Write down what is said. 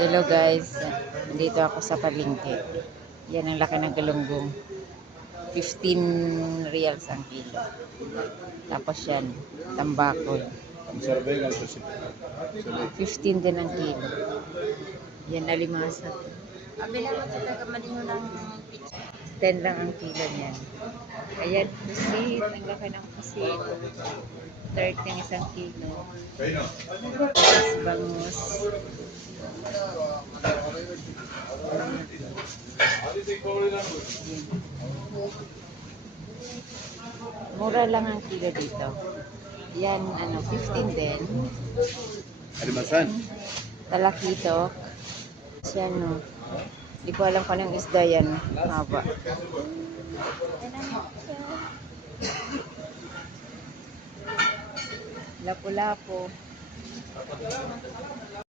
Hello guys, nandito ako sa palengke. Yan ang laki ng galunggong. 15 reals ang kilo. Tapos yan, tambakol. 15 din ang kilo. Yan alimasa. Abila mo sa taga-malingo ng pizza. 10 lang ang kilo niyan. Ayan, pusit. Ang laki ng pusit. 30 ang isang kilo. Tapos bangus. Mura lang ang kilo dito. Yan, 15 din. Alimasan. Talakitok. Yan, no. Hindi ko alam kung anong isda yan. Haba. Lapu-lapu.